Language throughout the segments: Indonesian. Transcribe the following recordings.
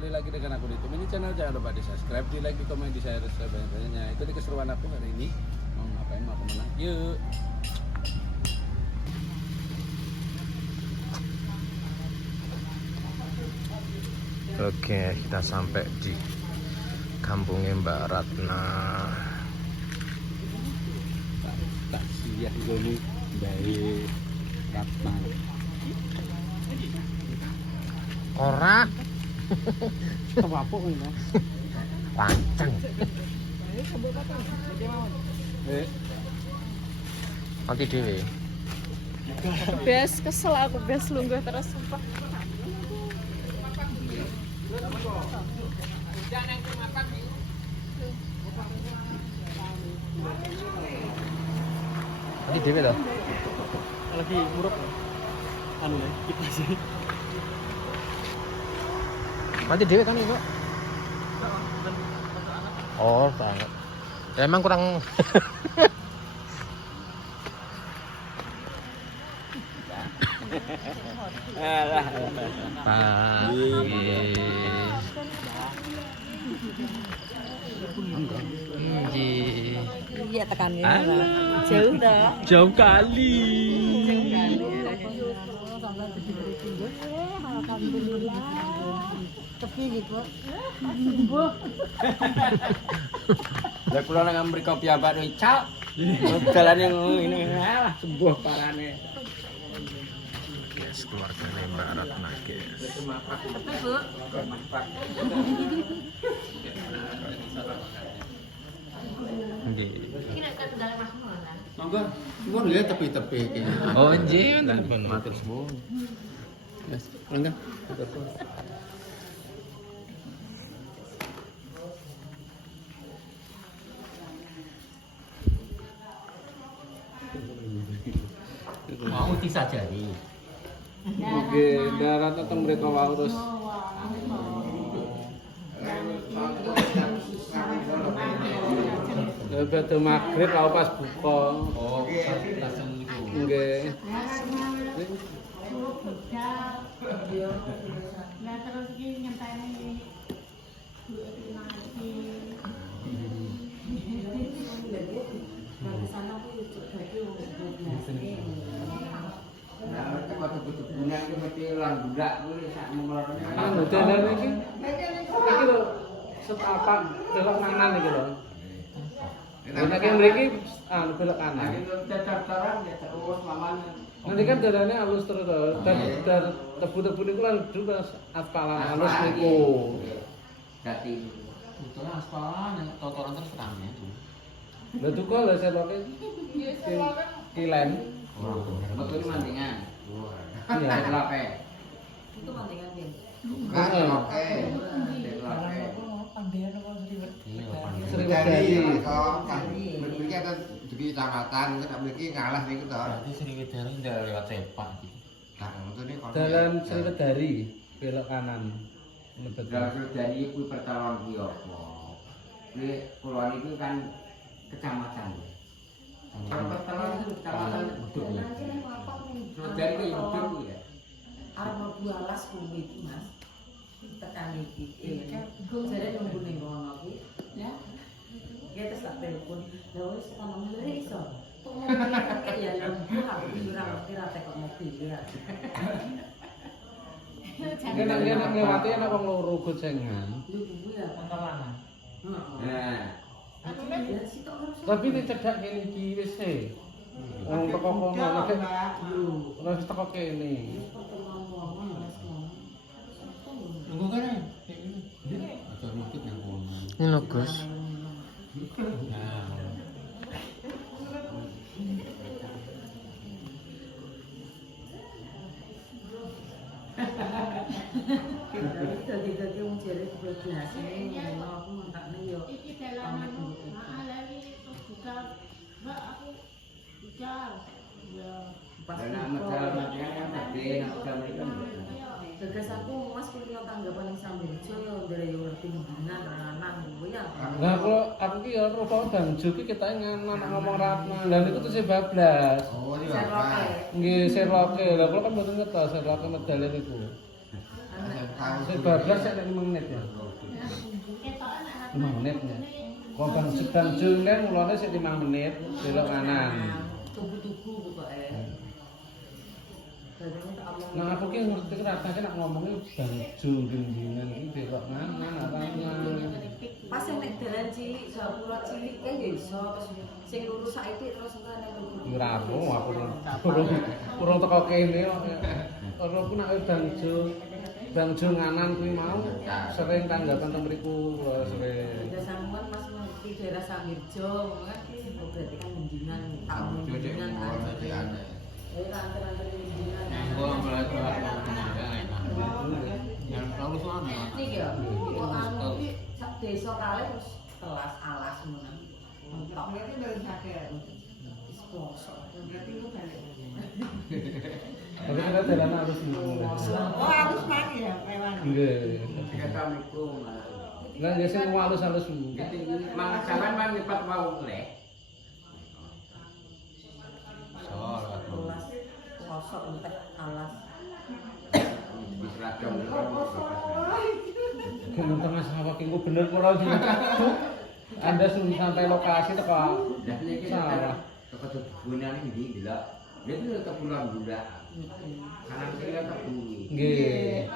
kembali lagi dengan aku di Tumini Channel. Jangan lupa di subscribe, di like, di komen, di share sebanyak-banyaknya. Itu di keseruan aku hari ini. Mau ngapain, mau kemana? Yuk. Oke, kita sampai di kampungnya Mbak Ratna. Tak siap gue dari Ratna. Ora Apa ini? lanceng. Nanti dewe. Bias kesel aku, bias lungguh terus sumpah. Nanti dewe loh. Lagi muruk anu ya, kita sih. Nanti dewe kan itu. Oh, banget. Ya, emang kurang. Iya tekannya. Jauh dah. Jauh kali. Tapi gitu. Lah kula nang mbri kopi abad cak. Jalan yang ini lah sembuh parane. Yes, keluarganya Mbak Ratna, guys. Tapi Bu. Nggih. Monggo, suwun lihat tepi-tepi iki. Oh, nggih, Matur suwun. Yes, monggo. Mau disajari. Oke, darat teng mriko wae terus. Ya badhe magrib lalu pas buka. Oh, langsung itu. Nggih. Nah terus iki nyenteni Anu dalan iki. Iki lho setapak belok kanan iki lho. Nek mriki anu belok kanan. Nanti kan jalannya halus terus dan tebu-tebu niku lan dulu aspalan halus niku. Dadi Sebetulnya aspalan yang totoran terus rame itu. Lah duka lho seloke kilen. betul mandingan. Iya. Deklape. Itu mantingan deh. Deklape. Sriwedari. Mriki ada di kecamatan, nek mriki ngalah niku to. Berarti Sriwedari ndak lewat sepak iki. Nah, ngono niku. Jalan Sriwedari belok kanan. Mlebet. Terus dari kuwi pertolongan kuwi apa? Kuwi kula niku kan kecamatan. Pertolongan itu kecamatan Beduk. Terus dari kuwi Beduk kuwi ya. Arep mlebu alas kuwi iki, Mas. Tekan iki. Jare nunggu ning kono kuwi. Ya. Ya terus tak telepon. Lah wis ana mulai iso. Kok mobil ya lembu aku ora ngerti ra tekok mobil ya. Iki nang kene ngliwati ana wong loro gocengan. Lu kuwi ya pengalaman. Heeh. Nah, Ya sitok harus. Tapi nek cedhak kene iki wis e. Wong teko kono nek wis teko kene. Tunggu kan. Aja nutut yang kono. Ini loh Gus. Nah. Dadi wong jere belas ini ngono aku mentakne yo. iki dalanan lagi buka Mbak aku buka ya karena medal mandingan kan tadi nek medal mriki mboten. Tegas aku Mas punya tanggapan yang Sambejo yo ndere yo ngerti hubungan anak kuwi ya. Lah kalau aku ki ya ora tau Bang Joki kita ngomong Ratna. Lah niku tesih bablas. Oh, ini Serloke. Nggih Sherlock. Lah kula kan mboten ngertos Sherlock medale niku. tahu. Sing bablas sak 5 menit ya. Ketok anak 5 menit ya. Kok kan sedang jung kan mulane sik 5 menit belok kanan. Tugu-tugu pokoknya. Dadane tak omong. Nah aku ki ngerti rasane nek ngomongnya bang jung dindingan iki belok kanan arahnya. Pas yang nek dalan cilik, Japura cilik kan ya iso terus sing lurus saiki terus engko nek tugu. Ngrapo aku kurang teko kene kok. Ora ku nek bang jung kanan kuwi mau sering tanggapan teng mriku sering. Udah sampean Mas ngerti daerah Sambirjo kan berarti kan mendingan tak mendingan kan. Eh ranter-ranter mendingan. Gua belajar yang tahu soalnya. Iki ya, kok anu iki sak desa kali terus kelas alas ngono. Mentok iki dari sakit. Wis poso. Berarti lu balik. Tapi kita jalan harus dulu. Oh, harus mati ya, preman. Nggih. Assalamualaikum. Lah ya sing halus-halus. Mang sampean mang lipat wau leh. Kelas kosok entek alas. Di seragam. Gunung Tengah Sawak itu bener ora sih. Anda sudah sampai lokasi teko Dan ini salah. toko tubuhnya ini delok. Dia itu tetap pulang juga. Kanan kiri kan terbunyi. Nggih.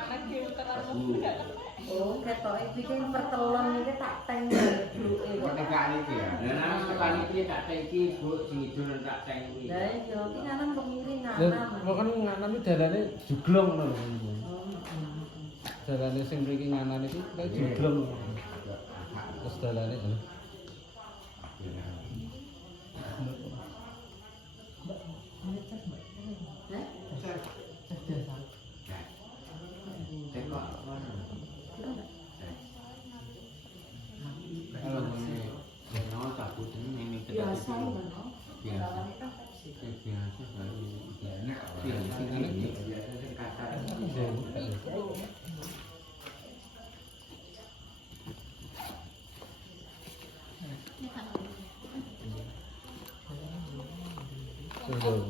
Oh, ketok iki kan pertelon iki tak teng bluke kok. Ketekaan itu ya. Dan anak tekan itu tak tengki bu, sing itu tak tengki. Lah iya, iki nanam kemiri Dan nanam. pokoke nganan iki dalane juglong ngono lho. Oh, Dalane sing mriki nganan iki kayak juglong. Terus dalane ngono. Tengok. Kalau gue mau takut ini biasa kita kan. biasa biasa baru enak ini Biasa sing kasar. Juglong.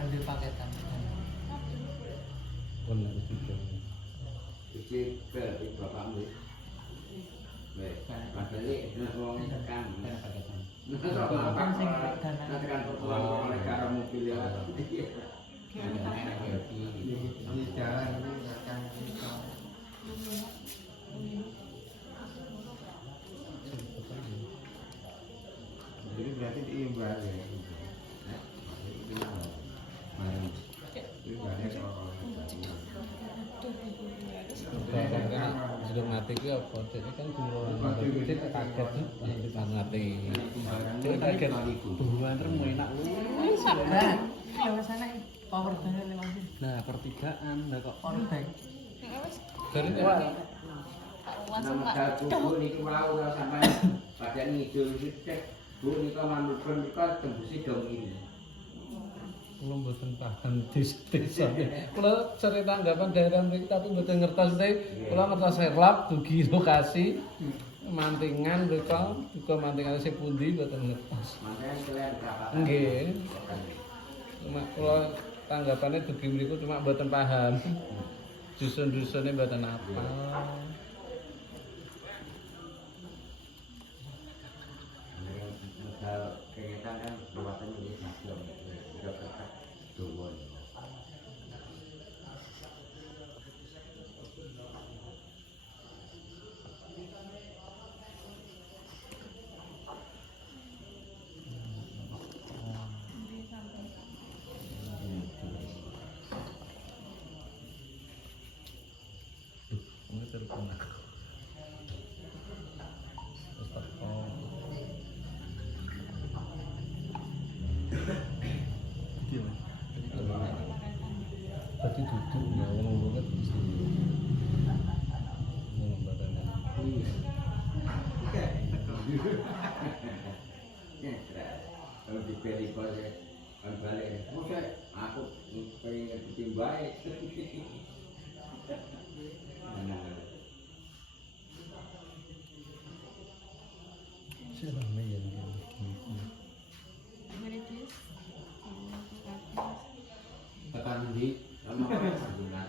Ambil paketan. Bener juglong. Iki ke bapakmu. Wes, padahal nek wong tekan. Nek apa tekan pertuan oleh karo mobil ya. Di jalan ini akan jadi berarti diimbang ya. Sudah mati ki apa? Jadi kan kumpulan itu kaget mati. Dia kaget. Buruan remu enak. Nah, lewat sana power bank lewat sini. Nah, pertigaan lah kok. Power bank. Dari awal. Nama tubuh niki wau kalau sampai pada ngidul cek bu nika manupun nika tembusi dong ini. Kulo mboten paham desa. Kulo sering tanggapan daerah mriki tapi mboten ngertos teh. Kulo ngertos serlap dugi lokasi mantingan mriko, juga mantingan sing pundi mboten ngertos. Makanya kalian berapa? Nggih. Cuma kulo tanggapannya dugi mriku cuma mboten paham. Dusun-dusune mboten apa. Modal kegiatan kan buatannya ini masuk udah ketat dua. Ini telepon aku. Terus telepon. Tadi duduk ya ngomong banget ngomong badannya. Kalau dipilih boleh kan balik. Musa aku pengen bikin baik. Sih rame ya. Tekan di sama Arjuna.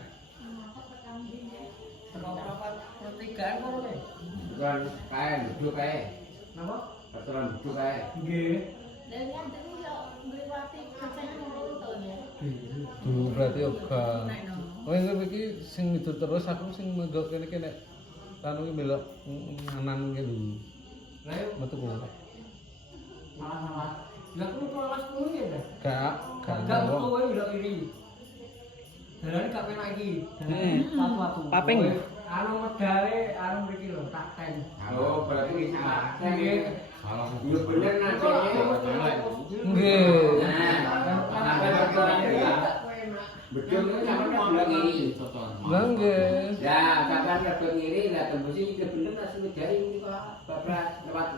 Pertigaan kok lho. Bukan kae duduk kae. Napa? Patulan duduk kae. Nggih. Dan yang tadi yo mriwati bacanya nonton ya. Duh, berarti oga. Oh, ini iki sing itu terus aku sing megok kene nek anu iki belok nganan iki lho. Lah yo Metu kok. malah. Lah kuwi kelas kuwi ya, Mas. Gak Gak metu kowe udah iri. Dalane gak penak iki. Satu-satu. Paping. Anu medale anu mriki lho, tak ten. Oh, berarti iki Nggih. nggih. Salah. Iya bener nanti. Nggih. Betul itu sampean bilang ngiri. Lah nggih. Ya, sampean rada ngiri lah tembusi iki bener asli jari iki kok. Bablas lewat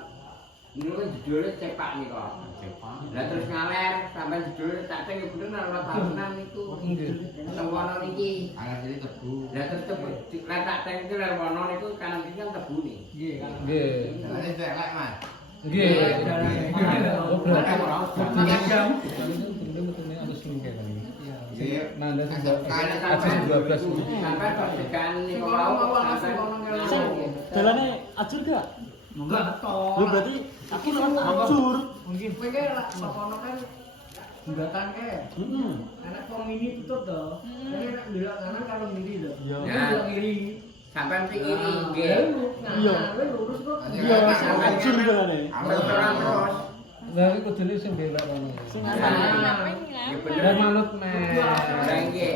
ini kan judulnya cepak nih kok. Cepak. Lah terus ngaler sampean judulnya tak teng bener lewat bangunan itu. Nggih. Tewono niki. Alas ini tebu. Lah terus tebu tak teng itu lewat wono niku kanan kiri kan tebu nih. Nggih, kan. Nggih. Ini celek mas. Nggih. Oh, berarti Makan jam. Bener-bener harus mingke kan ini. Iya. Nanda sing Kayaknya aja 12. sampai pertigaan nih kalau sampai Jalannya ajur gak? Enggak toh. Lu berarti aku lewat ajur. Mungkin kowe kae lah sono kan jembatan kae. Anak pom ini tutup toh. Jadi nek belok kanan kalau ngiri toh. Iya. Ini belok ngiri. sampai kiri nggih. Iya. Nah, lurus kok. Iya, ajur jalannya. Ambil terang terus. Lah iku kudune sing belok kono. Sing Nah, ana. ya Lah bener. manut meh. Lah nggih.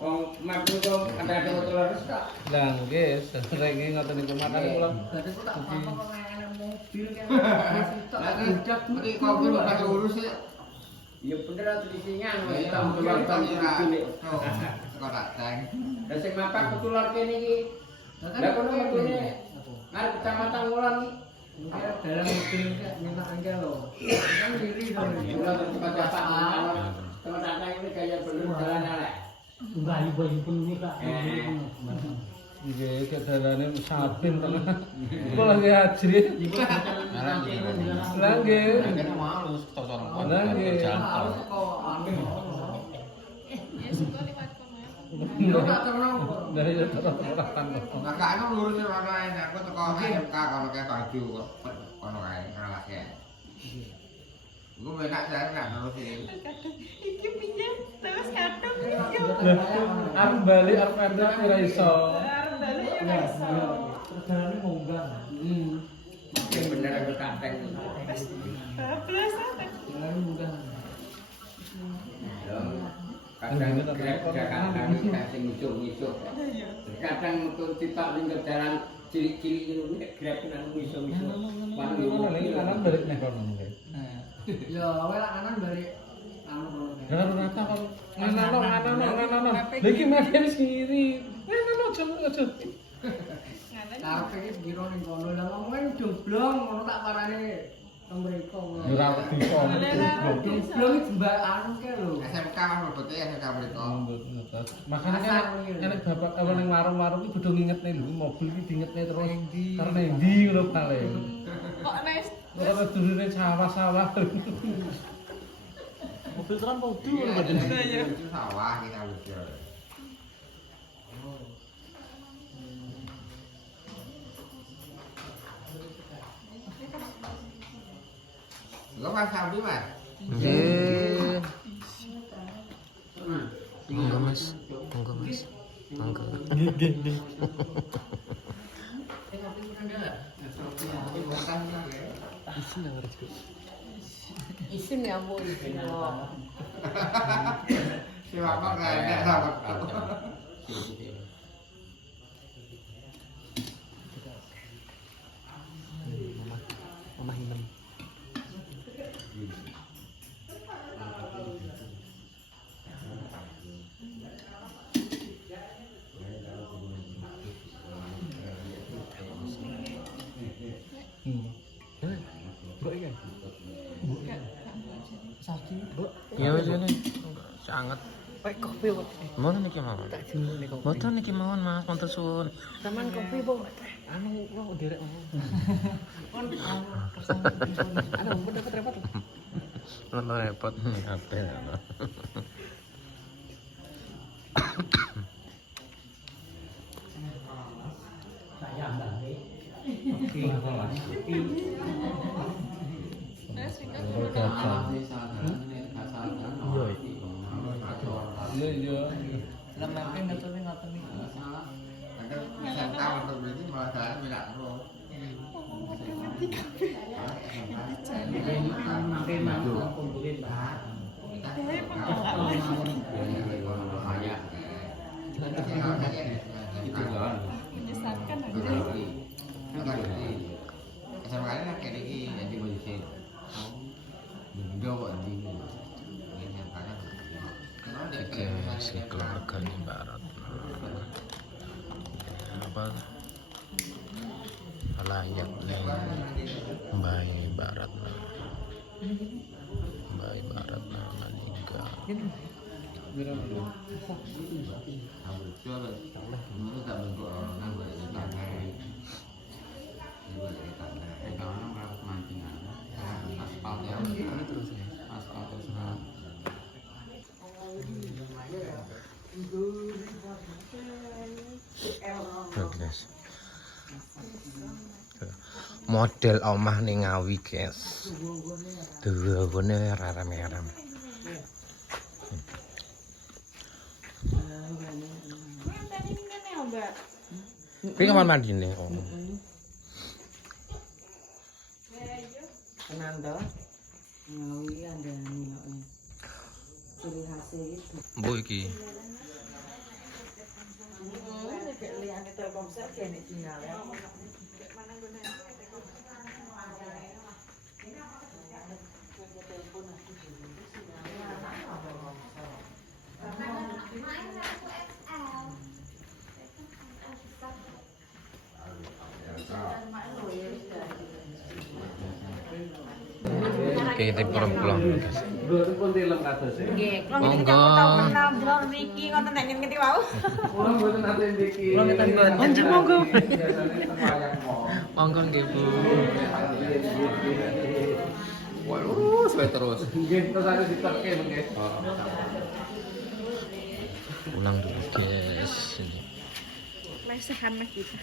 Wong mabuk kok ada terus kok. Lah nggih, sering ngoten niku makane kula Berarti kok tak apa kok ana mobil kan. Lah terus iki kopi kok pakai urus ya. Ya bener tulisannya anu Ya ya tak tular tak kira. cilik. Kok tak teng. Lah sing mapak ketular kene iki. Lah kono metune ngarep kecamatan Wulan iki. Dalam mobil kayak minta angka loh. Kan ngiri toh. Wulan tempat jasak tempat ini kayak bener jalan elek. Enggak ibu-ibu ini Kak. nggih kedalane sabin tenan. Kula nggih ajri. Lah nggih. Kan malu cocok Lah nggih. jalan. Ya suka lewat kono. Yo tak terang kok. Dari terang. Nah, kan lurus ya ana enak kok teko MK kono kae baju kok kono kae ngalah ya. Gue enak jare nak terus iki. Iki piye? Terus kadung Aku balik arep endek ora iso. arep balik ya gak iso. Perjalanan munggah. Ya bener aku kanteng. Bablas Perjalanan munggah. Kadang kadang sing ngicuk-ngicuk. Kadang metu titak ning jalan cilik-cilik ngono nek grab nang iso-iso. Ngono lagi kanan balik nek kono nggih. Ya kowe lak kanan balik anu kono. Dalam rata kok nganono. Lha iki mene wis ngiri. Nganono aja. Karepe iki sekira ning kono. Lah ngomongnya joblong ngono tak parane nang mriko. Ora bisa. Joblong iki mbak anu ke lho. SMK mas robote SMK mriko. Makanya kan enek bapak apa ning warung-warung iki kudu ngingetne lho mobil iki diingetne terus karena endi ngono paling. Kok nes Ora durune sawah-sawah. Mobil teran podo lho Nah, ya. Itu sawah kita udah. Lo mas Sabdi mas? Nggih. Monggo Mas. Monggo Mas. Monggo. Isin ya Bu isin. Si bapak nggak ada sama. Omah inem. Mbok iki. Ya wis ngene. Sangat. Pak kopi wae. Mboten niki mawon. Tak jemune kopi. Mboten niki mawon Mas, matur suwun. Taman kopi po. Anu kok direk mawon. Kon anu mun dapat repot. Nonton repot apa ya. Iya iya. Lemake ngetone ngoten niku. SMK untuk berarti malah jalan beda terus. Itu kan. Menyesatkan aja. SMK ini lah kayak ini jadi majusin. Benda kok di SMK nya. Oke, si keluarganya Barat. Apa? Layak nih, Mbak Barat. Mbak Barat meninggal. Tuh, guys. Model omah ning Ngawi, guys. Duwene rame-rame. Tadi ngene ya, Mbak. Ini kapan mandine? Oh. Penanda. Ngawi andani kok. Ciri khasnya itu. Bu iki. Kayak liane Telkomsel kene sinyal ya. Oke, pulang. Mboten pun tilem kados e. Nggih, Monggo. kenal jero niki ngoten nek ngene wau. Kula mboten ate ndiki. Kula ngeten mboten. Anjir, monggo. Biasane sembahyang mau. Monggo nggih, Bu. Waduh, sampai terus. Nggih, terus ada diterke nggih. Pulang dulu, guys. Ini. Lesehan mah kita.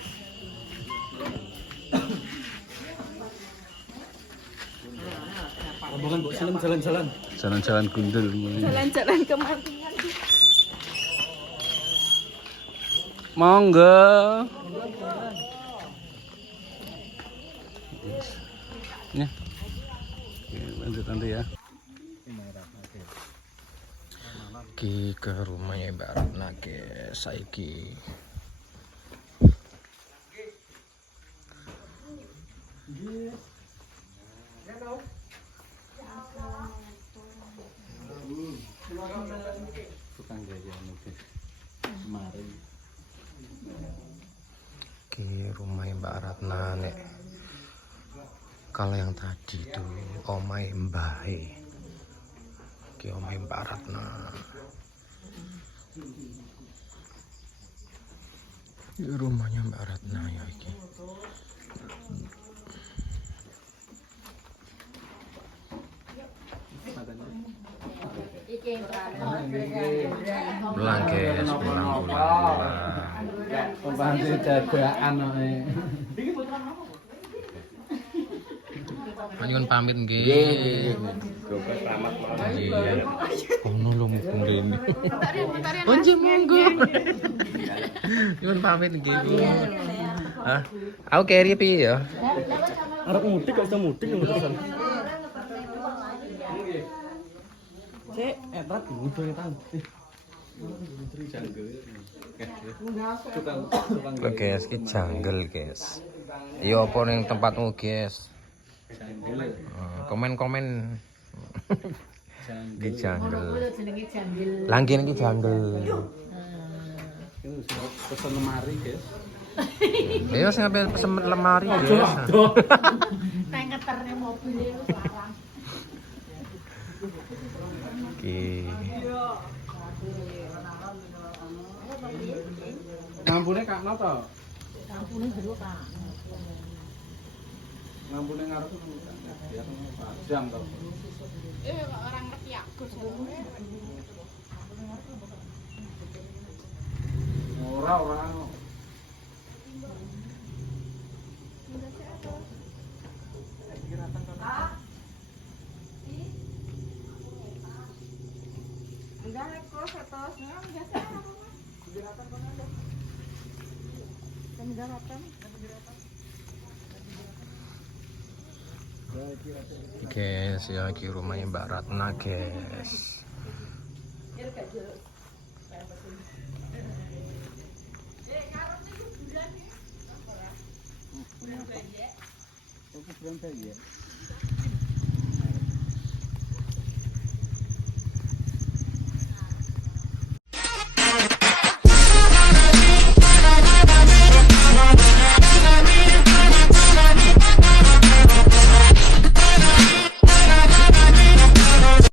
Rombongan Mbok Salim jalan-jalan. Jalan-jalan gundul. Jalan-jalan ke Mantingan. Monggo. Ya. Oke, lanjut nanti ya. Ki ke rumahnya Barat nake saiki. Tukang jajan itu. Kemarin. Ki rumahnya Barat nek. Kalau yang tadi itu omai Mbae. Ki omai Barat rumahnya Mbak Ratna ya iki. Pulang guys, pulang. Pembantu dadakan ae. Nyuwun pamit nggih. Gopes selamat malam. Iya. Ono lho mumpung rene. Onje monggo. Nyuwun pamit nggih, Bu. Hah? Aku carry piye ya? Arep mudik kok iso mudik yang betul. Cek, erat ngudung tang. Oke guys, iki jungle guys. Iya apa ning tempatmu guys? Komen-komen. Di jungle. Langkin iki jungle. Pesen lemari, guys. Ayo sing sampe pesen lemari guys. Pengeternya mobil itu sekarang. Oke. Ngampune Kak Noto. Kampune jero Kak. Ngampune ngarep biar jam to. Orang ngerti aku. Ora. Guys, ya iki rumahnya Mbak Ratna, guys. Aku belum tahu ya.